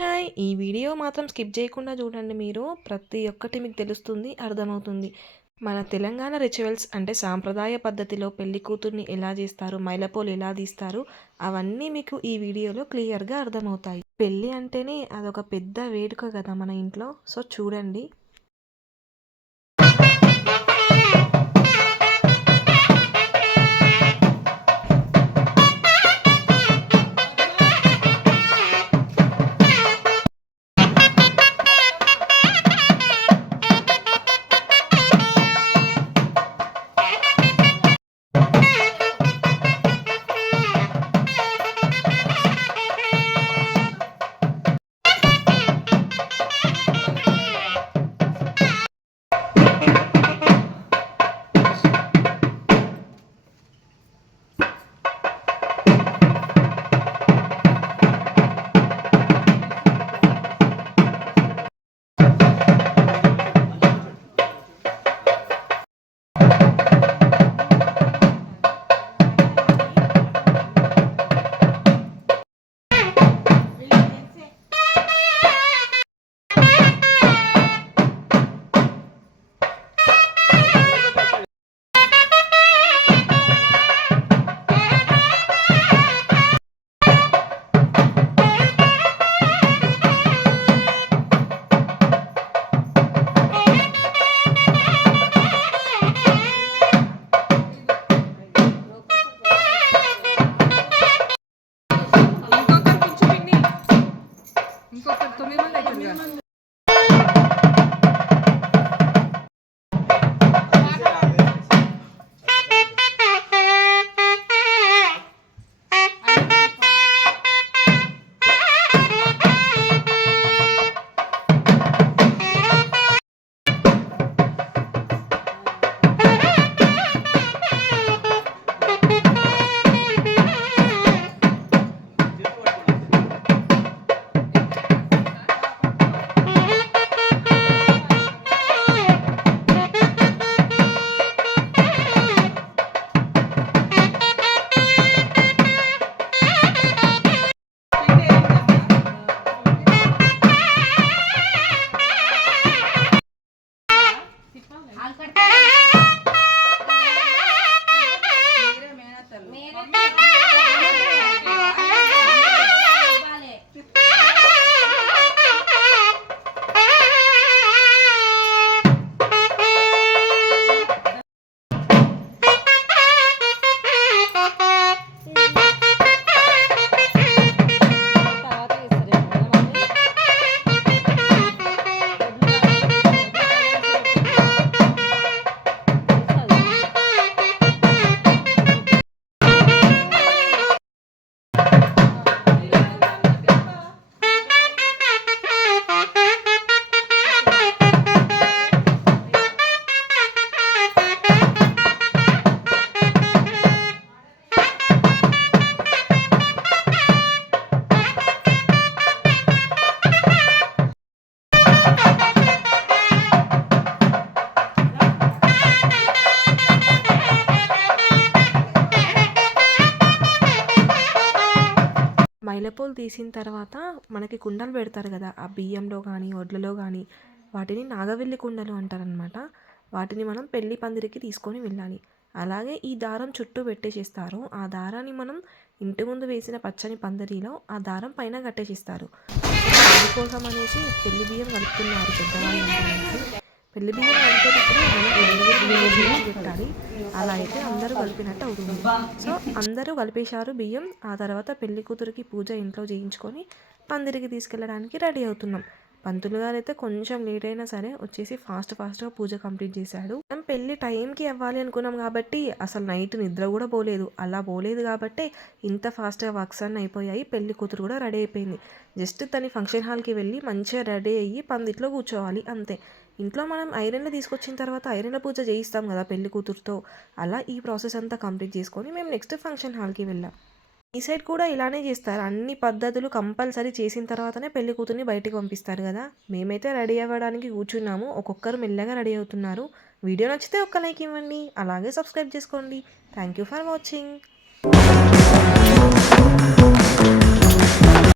Hi! ఈ video మాత్రం skip చేయకుండా చూడండి మీరు. ప్రతి ఒక్కటి మీకు తెలుస్తుంది, అర్థమవుతుంది. మన తెలంగాణ రిచువల్స్ అంటే సాంప్రదాయ పద్ధతిలో పెళ్లి కూతుర్ని ఎలా చేస్తారు, మైలపోలు ఎలా తీస్తారు, అవన్నీ మీకు ఈ వీడియోలో క్లియర్‌గా అర్థమవుతాయి. పెళ్లి అంటేనే అదొక పెద్ద వేడుక కదా మన ఇంట్లో. సో చూడండి. మైలపోలు తీసిన తర్వాత మనకి కుండలు పెడతారు కదా, ఆ బియ్యంలో కానీ వడ్లలో కానీ వాటిని నాగవెల్లి కుండలు అంటారనమాట. వాటిని మనం పెళ్లి పందిరికి తీసుకొని వెళ్ళాలి. అలాగే ఈ దారం చుట్టూ పెట్టేసేస్తారు. ఆ దారాన్ని మనం ఇంటి ముందు వేసిన పచ్చని పందిరిలో ఆ దారం పైన కట్టేసిస్తారు. దానికోసం అనేసి పెళ్లి బియ్యం కలుపుతున్నారు పెద్దవాళ్ళు అనేసి. పెళ్లి బియ్యం కలిపేటప్పుడు మనం పెట్టాలి. అలా అయితే అందరూ కలిపినట్టు అవుతుంది. సో అందరూ కలిపేశారు బియ్యం. ఆ తర్వాత పెళ్లి కూతురికి పూజ ఇంట్లో చేయించుకొని పందిరికి తీసుకెళ్ళడానికి రెడీ అవుతున్నాం. పంతులు గారు అయితే కొంచెం లేట్ అయినా సరే వచ్చేసి ఫాస్ట్గా పూజ కంప్లీట్ చేశాడు. మేము పెళ్లి టైంకి అవ్వాలి అనుకున్నాం కాబట్టి అసలు నైట్ నిద్ర కూడా పోలేదు. అలా పోలేదు కాబట్టే ఇంత ఫాస్ట్గా వర్క్స్ అన్నీ అయిపోయాయి. పెళ్లి కూతురు కూడా రెడీ అయిపోయింది. జస్ట్ తను ఫంక్షన్ హాల్కి వెళ్ళి మంచిగా రెడీ అయ్యి పందిట్లో కూర్చోవాలి అంతే. ఇంట్లో మనం ఐరన్లు తీసుకొచ్చిన తర్వాత ఐరన్ల పూజ చేయిస్తాం కదా పెళ్లి కూతురుతో. అలా ఈ ప్రాసెస్ అంతా కంప్లీట్ చేసుకొని మేము నెక్స్ట్ ఫంక్షన్ హాల్కి వెళ్ళాం. ఈ సైడ్ కూడా ఇలానే చేస్తారు. అన్ని పద్ధతులు కంపల్సరీ చేసిన తర్వాతనే పెళ్లి కూతుర్ని బయటికి పంపిస్తారు కదా. మేమైతే రెడీ అవ్వడానికి కూర్చున్నాము. ఒక్కొక్కరు మెల్లగా రెడీ అవుతున్నారు. వీడియో నచ్చితే ఒక్క లైక్ ఇవ్వండి. అలాగే సబ్స్క్రైబ్ చేసుకోండి. Thank you for watching.